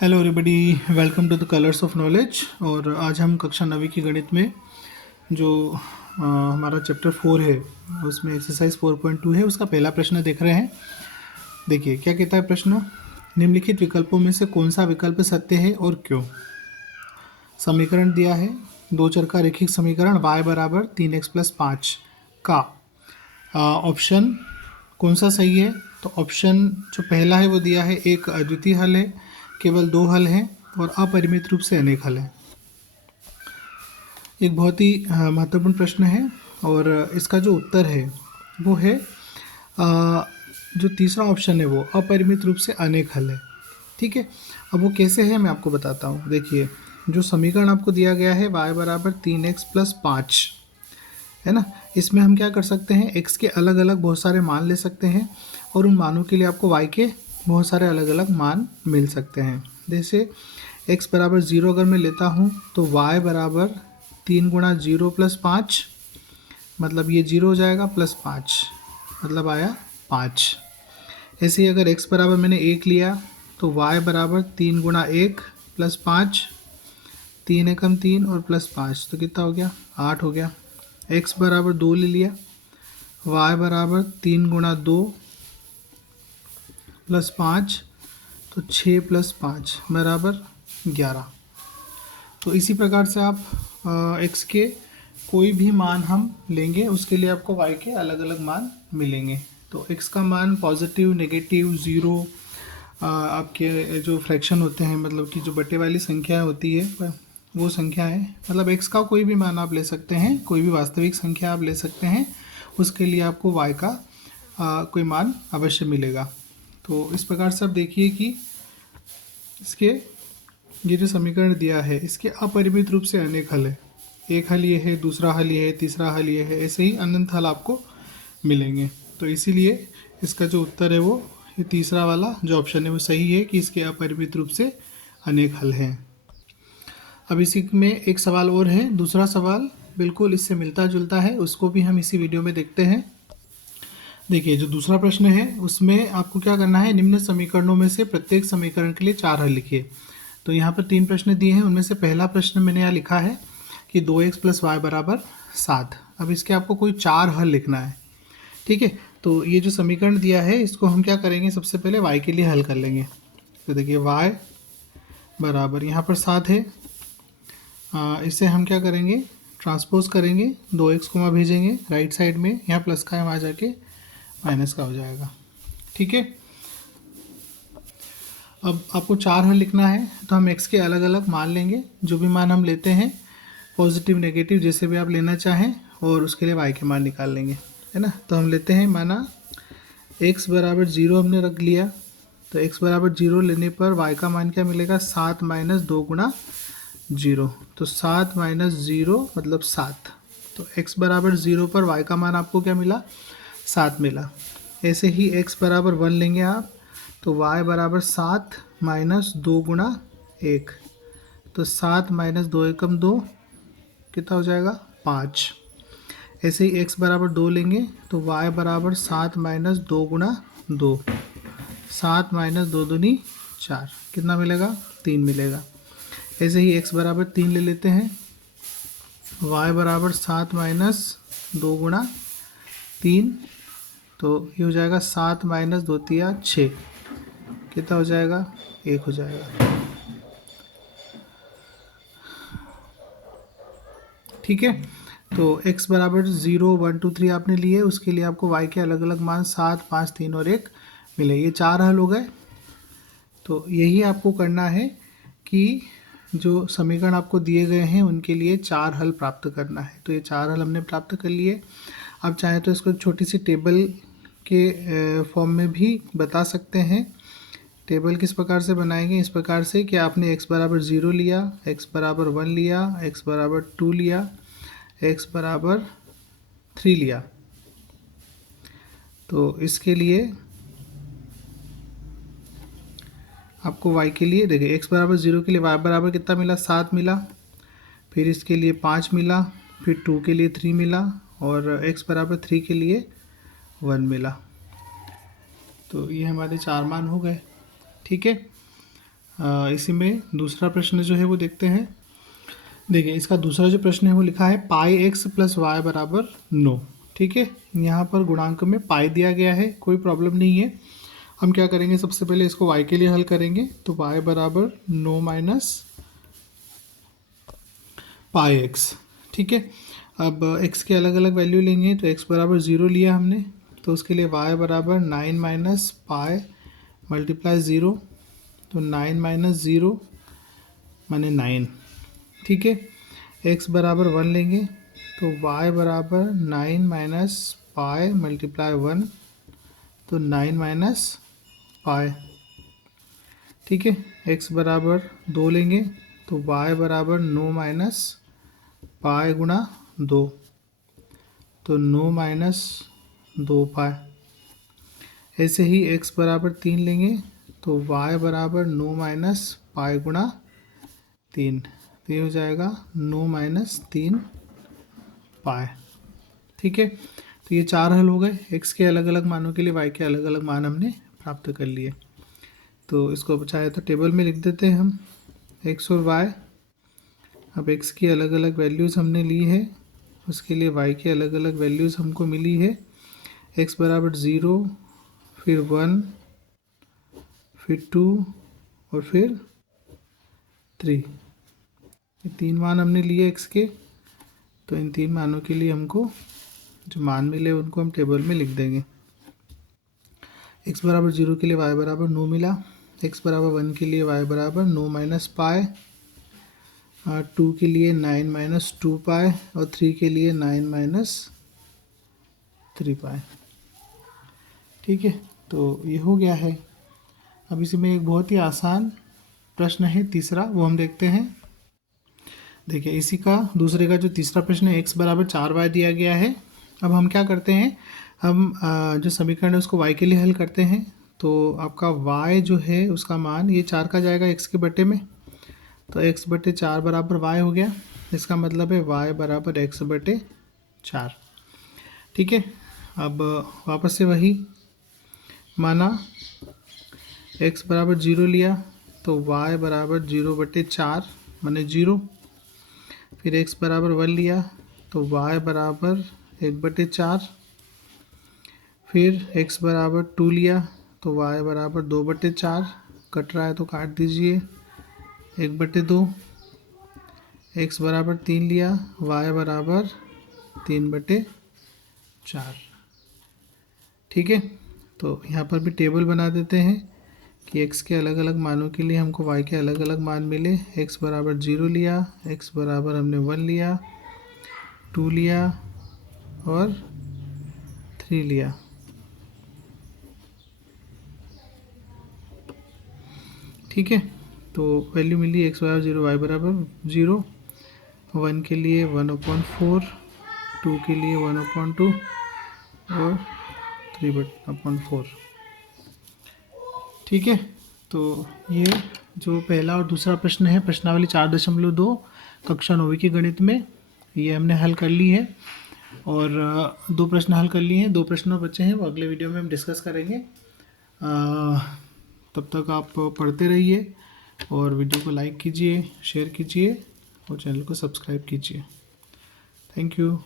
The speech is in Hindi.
Hello everybody, welcome to the Colours of Knowledge. और आज हम कक्षा 9वीं की गणित में जो हमारा चैप्टर 4 है उसमें एक्सरसाइज 4.2 है, उसका पहला प्रश्न देख रहे हैं। देखिए क्या कहता है प्रश्न। निम्नलिखित विकल्पों में से कौन सा विकल्प सत्य है और क्यों। समीकरण दिया है, दो चर का रैखिक समीकरण y बराबर 3x+5 का ऑप्शन कौन सा सही है। तो ऑप्शन जो पहला है वो दिया है, एक अद्वितीय हल है, केवल दो हल हैं और अपरिमित रूप से अनेक हल हैं। एक बहुत ही महत्वपूर्ण प्रश्न है और इसका जो उत्तर है वो है जो तीसरा ऑप्शन है वो अपरिमित रूप से अनेक हल है। ठीक है, अब वो कैसे है मैं आपको बताता हूँ। देखिए जो समीकरण आपको दिया गया है y बराबर 3x+5 है ना, इसमें हम क्या कर सकते हैं, x के अलग अलग बहुत सारे मान ले सकते हैं और उन मानों के लिए आपको y के बहुत सारे अलग अलग मान मिल सकते हैं। जैसे x बराबर 0 अगर मैं लेता हूँ तो y बराबर 3 गुणा 0+5, मतलब ये 0 हो जाएगा, +5 मतलब आया 5। ऐसे ही अगर x बराबर मैंने 1 लिया तो y बराबर 3 गुणा 1+5, 3 एकम 3 और +5 तो कितना हो गया, 8 हो गया। x बराबर 2 ले लिया, y बराबर 3 गुणा 2+5 तो 6 + 5 बराबर 11। तो इसी प्रकार से आप x के कोई भी मान हम लेंगे उसके लिए आपको y के अलग अलग मान मिलेंगे। तो x का मान पॉजिटिव, नेगेटिव, ज़ीरो, आपके जो फ्रैक्शन होते हैं मतलब कि जो बटे वाली संख्या होती है वो संख्या है, मतलब x का कोई भी मान आप ले सकते हैं, कोई भी वास्तविक संख्या आप ले सकते हैं, उसके लिए आपको y का कोई मान अवश्य मिलेगा। तो इस प्रकार से आप देखिए कि इसके ये जो समीकरण दिया है इसके अपरिमित रूप से अनेक हल है। एक हल ये है, दूसरा हल ये है, तीसरा हल ये है, ऐसे ही अनंत हल आपको मिलेंगे। तो इसीलिए इसका जो उत्तर है वो ये तीसरा वाला जो ऑप्शन है वो सही है कि इसके अपरिमित रूप से अनेक हल हैं। अब इसी में एक सवाल और है, दूसरा सवाल बिल्कुल इससे मिलता जुलता है, उसको भी हम इसी वीडियो में देखते हैं। देखिए जो दूसरा प्रश्न है उसमें आपको क्या करना है, निम्न समीकरणों में से प्रत्येक समीकरण के लिए 4 हल लिखिए। तो यहाँ पर 3 प्रश्न दिए हैं, उनमें से पहला प्रश्न मैंने यहाँ लिखा है कि 2x + y बराबर 7। अब इसके आपको कोई 4 हल लिखना है। ठीक है, तो ये जो समीकरण दिया है इसको हम क्या करेंगे, सबसे पहले y के लिए हल कर लेंगे। तो देखिए y बराबर यहाँ पर 7 है, इससे हम क्या करेंगे, ट्रांसपोज करेंगे, 2x को भेजेंगे राइट साइड में, यहाँ प्लस का वहाँ जाके माइनस का हो जाएगा। ठीक है, अब आपको 4 हल लिखना है तो हम x के अलग अलग मान लेंगे, जो भी मान हम लेते हैं पॉजिटिव, नेगेटिव जैसे भी आप लेना चाहें, और उसके लिए y के मान निकाल लेंगे, है ना। तो हम लेते हैं, माना x बराबर 0 हमने रख लिया, तो x बराबर 0 लेने पर y का मान क्या मिलेगा, 7 - 2 गुणा 0, तो 7 - 0 मतलब 7। तो x बराबर 0 पर y का मान आपको क्या मिला, 7 मिला। ऐसे ही x बराबर 1 लेंगे आप, तो y बराबर 7 - 2 गुणा 1, तो 7 - 2 एकम 2 कितना हो जाएगा, 5। ऐसे ही x बराबर 2 लेंगे तो y बराबर 7 - 2 गुणा 2, 7 - 2 दूनी 4, कितना मिलेगा, 3 मिलेगा। ऐसे ही x बराबर 3 ले लेते हैं, y बराबर 7 - 2 गुणा 3, तो ये हो जाएगा 7 - 2 तिया 6, कितना हो जाएगा, 1 हो जाएगा। ठीक है, तो x बराबर 0, 1, 2, 3 आपने लिए, उसके लिए आपको y के अलग अलग मान 7, 5, 3 और 1 मिले, ये 4 हल हो गए। तो यही आपको करना है कि जो समीकरण आपको दिए गए हैं उनके लिए 4 हल प्राप्त करना है। तो ये 4 हल हमने प्राप्त कर लिए। आप चाहें तो इसको एक छोटी सी टेबल के फॉर्म में भी बता सकते हैं। टेबल किस प्रकार से बनाएंगे, इस प्रकार से कि आपने x बराबर 0 लिया, x बराबर 1 लिया, x बराबर 2 लिया, x बराबर 3 लिया। तो इसके लिए आपको y के लिए देखिए, x बराबर 0 के लिए y बराबर कितना मिला, 7 मिला, फिर इसके लिए 5 मिला, फिर 2 के लिए 3 मिला, और x बराबर 3 के लिए 1 मिला। तो ये हमारे 4 मान हो गए। ठीक है, इसी में दूसरा प्रश्न जो है वो देखते हैं। देखिए इसका दूसरा जो प्रश्न है वो लिखा है पाई एक्स प्लस वाई बराबर 9। ठीक है, यहाँ पर गुणांक में पाई दिया गया है, कोई प्रॉब्लम नहीं है। हम क्या करेंगे, सबसे पहले इसको y के लिए हल करेंगे। तो y बराबर 9 माइनस पाई एक्स। ठीक है, अब x के अलग अलग वैल्यू लेंगे। तो x बराबर 0 लिया हमने, तो उसके लिए y बराबर 9 माइनस पाई मल्टीप्लाई 0। तो 9 माइनस 0 माने 9। ठीक है, x बराबर 1 लेंगे, तो y बराबर 9 माइनस पाई मल्टीप्लाई 1। तो 9 माइनस पाई। ठीक है, x बराबर 2 लेंगे, तो y बराबर 9 माइनस पाई गुणा 2। तो 9 माइनस 2 पाई। ऐसे ही x बराबर 3 लेंगे, तो y बराबर 9 माइनस पाई गुणा 3। तो ये हो जाएगा 9 माइनस 3 पाई। ठीक है, तो ये 4 हल हो गए। x के अलग अलग मानों के लिए y के अलग अलग मान हमने प्राप्त कर लिए। तो इसको अब चाहे तो टेबल में लिख देते हैं हम x और y। अब x की अलग अलग वैल्यूज़ हमने ली है, उसके लिए y की अलग अलग वैल्यूज़ हमको मिली है। x बराबर 0, फिर 1, फिर 2 और फिर 3। ये 3 मान हमने लिए x के। तो इन 3 मानों के लिए हमको जो मान मिले उनको हम टेबल में लिख देंगे। x बराबर 0 के लिए y बराबर 9 मिला, x बराबर 1 के लिए y बराबर 9 माइनस पाई, 2 के लिए 9 माइनस 2 पाई और 3 के लिए 9 माइनस 3 पाई। ठीक है, तो ये हो गया है। अब इसी में एक बहुत ही आसान प्रश्न है तीसरा, वो हम देखते हैं। देखिए इसी का दूसरे का जो तीसरा प्रश्न है, x बराबर 4y दिया गया है। अब हम क्या करते हैं, हम जो समीकरण है उसको y के लिए हल करते हैं। तो आपका y जो है उसका मान ये 4 का जाएगा x के बटे में। तो x बटे 4 बराबर y हो गया। इसका मतलब है y बराबर x बटे 4। ठीक है, अब वापस से वही माना, x बराबर 0 लिया, तो y बराबर 0 बटे 4 माने 0। फिर x बराबर 1 लिया, तो y बराबर 1 बटे 4। फिर x बराबर 2 लिया, तो y बराबर 2 बटे 4। कट रहा है तो काट दीजिए, 1 बटे 2। x बराबर 3 लिया, y बराबर 3 बटे 4। ठीक है, तो यहाँ पर भी टेबल बना देते हैं कि x के अलग अलग मानों के लिए हमको y के अलग अलग मान मिले। x बराबर 0 लिया, x बराबर हमने 1 लिया, 2 लिया और 3 लिया। ठीक है, तो वैल्यू मिली x बराबर 0, y बराबर 0, 1 के लिए 1/4, 2 के लिए 1/2 और 3/4। ठीक है, तो ये जो पहला और दूसरा प्रश्न है, प्रश्नावली 4.2 कक्षा 9वीं के गणित में, ये हमने हल कर ली है। और 2 प्रश्न हल कर लिए हैं, 2 प्रश्न और बचे हैं, वो अगले वीडियो में हम डिस्कस करेंगे। तब तक आप पढ़ते रहिए और वीडियो को लाइक कीजिए, शेयर कीजिए और चैनल को सब्सक्राइब कीजिए। Thank you.